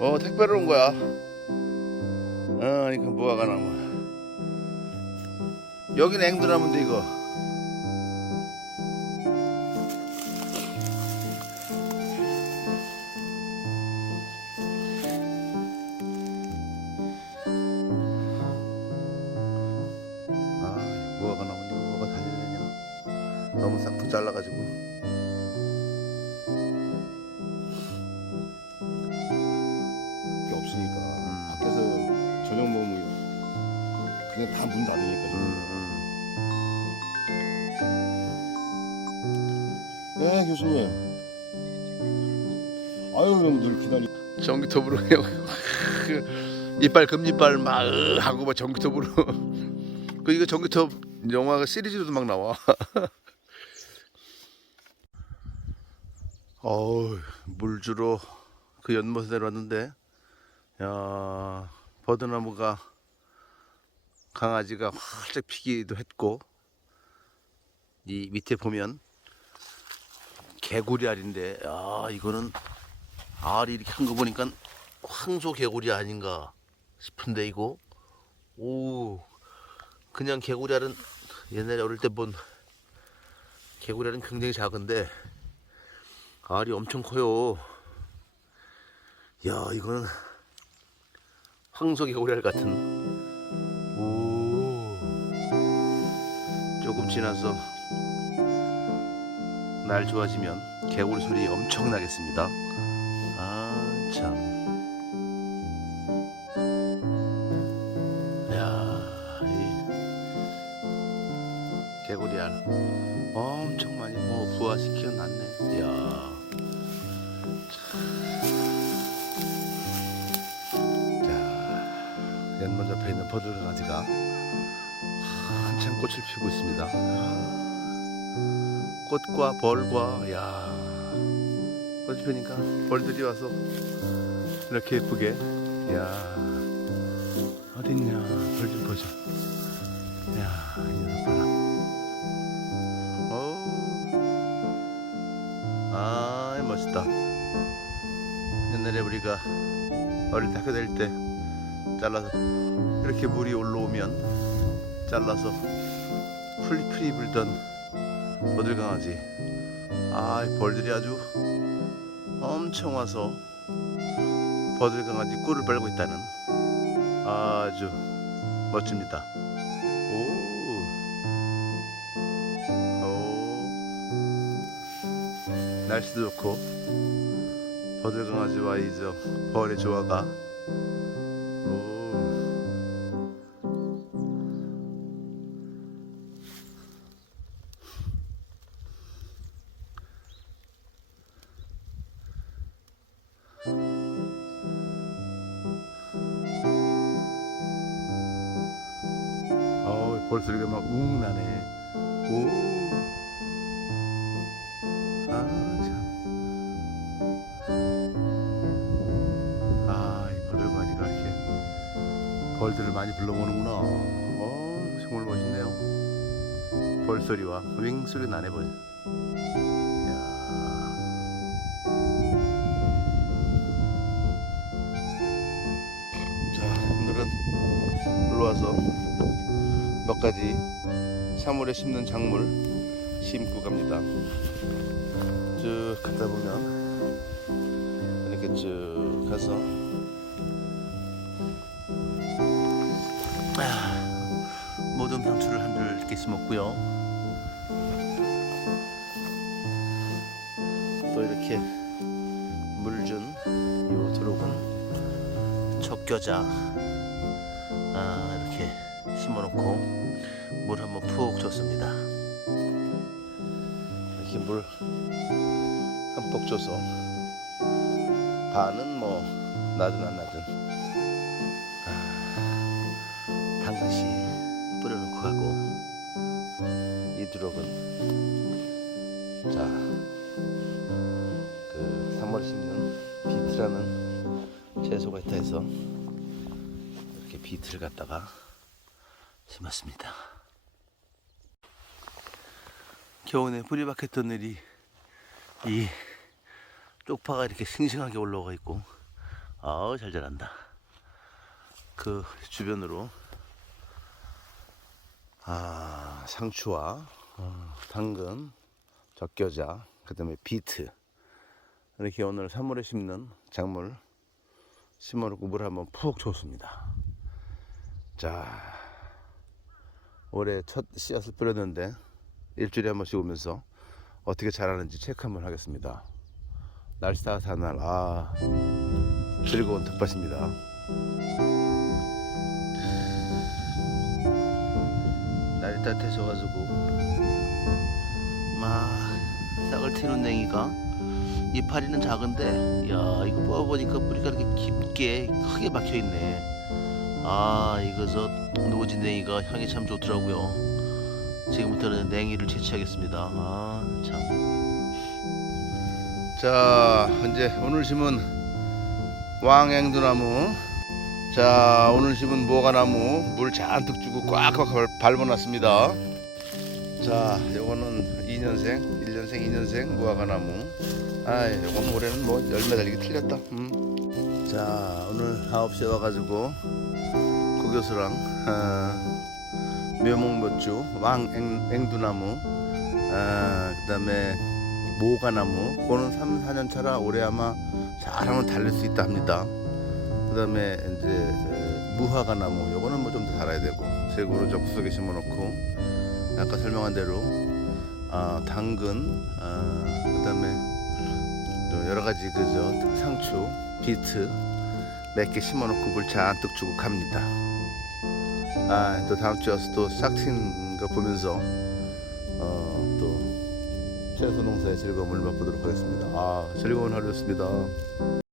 어 택배로 온 거야. 어, 이거 무화과 나무. 여기는 앵두나무인데 이거. 아, 무화과 나무인데 이거 뭐가 달리려냐? 너무 싹둑 잘라가지고. 다 문 닫으니까 좀. 네 교수님. 아유 그럼 늘 기다리. 전기톱으로 그냥 이빨 금이빨 막 으, 하고 막 전기톱으로 그 이거 전기톱 영화가 시리즈로도 막 나와. 어우 물 주러 그 연못에 내려왔는데 야 버드나무가 강아지가 활짝 피기도 했고 이 밑에 보면 개구리 알인데 야 이거는 알이 이렇게 한 거 보니까 황소 개구리 아닌가 싶은데 이거. 오 그냥 개구리 알은 옛날에 어릴 때 본 개구리 알은 굉장히 작은데 알이 엄청 커요. 야 이거는 황소 개구리 알 같은 지나서 날 좋아지면 개구리 소리 엄청 나겠습니다 아, 참. 야, 이 개구리 알 엄청 많이 뭐 부화시켜 놨네. 야. 참. 자, 연못 옆에 있는 버드강아지가 한참 꽃을 피우고 있습니다. 꽃과 벌과 야. 꽃이 피니까 벌들이 와서 이렇게 예쁘게 야 어딨냐 벌 좀 보자 야 이거 봐라 어아 멋있다 옛날에 우리가 어릴 때 학교 다닐 때 잘라서 이렇게 물이 올라오면 잘라서 풀리풀이 불던 버들강아지? 아 벌들이 아주 엄청 와서 버들강아지 꿀을 빨고 있다는 아주 멋집니다. 오, 오, 날씨도 좋고 버들강아지와 이저 벌의 조화가 소리가 막 웅 나네. 오, 아 참. 아, 이 버들강아지가 이렇게 벌들을 많이 불러모는구나. 어, 정말 멋있네요. 벌 소리와 윙 소리 나네 벌. 몇 가지 3월에 심는 작물 심고 갑니다. 쭉 가다 보면 이렇게 쭉 가서 아, 모든 상추를 한 줄 이렇게 심었고요. 또 이렇게 물준 요 드록은 척겨자 아, 이렇게 심어놓고 물 한번 푹 줬습니다. 이렇게 물 한폭 줘서 반은 뭐 나든 안 나든 아, 당근씨 뿌려놓고 가고 이 두럭은 자, 그 3월 심는 비트라는 채소가 있다 해서 이렇게 비트를 갖다가 심었습니다. 겨우내 뿌리 박혔던 일이 이 쪽파가 이렇게 싱싱하게 올라가 있고 아우 잘 자란다. 그 주변으로 아 상추와 어, 당근, 적겨자, 그 다음에 비트 이렇게 오늘 3월에 심는 작물 심어놓고 물 한번 푹 줬습니다. 자 올해 첫 씨앗을 뿌렸는데 일주일에 한 번씩 오면서 어떻게 자라는지 체크 한번 하겠습니다. 날씨 따뜻한 날, 아 즐거운 텃밭입니다. 날이 따뜻해져가지고 막 싹을 튀는 냉이가 이파리는 작은데 야 이거 뽑아보니까 뿌리가 이렇게 깊게 크게 막혀 있네. 아 이거 저 노지냉이가 향이 참 좋더라고요. 지금부터는 냉이를 채취하겠습니다. 아 참. 자 이제 오늘 심은 왕앵두나무. 자 오늘 심은 무화과나무 물 잔뜩 주고 꽉꽉 밟아놨습니다. 자 요거는 2년생, 1년생, 2년생 무화과나무. 아 요거는 올해는 뭐 열매 달리기 틀렸다. 음. 자 오늘 9시에 와가지고 고교수랑 어, 묘목몇주 왕앵두나무 아, 그다음에 모가나무 그거는 3, 4년 차라 올해 아마 잘하면 달릴 수 있다 합니다. 그다음에 이제 에, 무화과나무 요거는 뭐 좀더 달아야 되고 재고로 적석에 심어놓고 아까 설명한 대로 아, 당근 아, 그다음에 또 여러 가지 그저 상추 비트 몇 개 심어놓고 물 잔뜩 주고 갑니다. 아, 또 다음 주에 와서 또싹튼거 보면서 어, 또 채소 농사의 즐거움을 맛보도록 하겠습니다. 아, 즐거운 하루였습니다.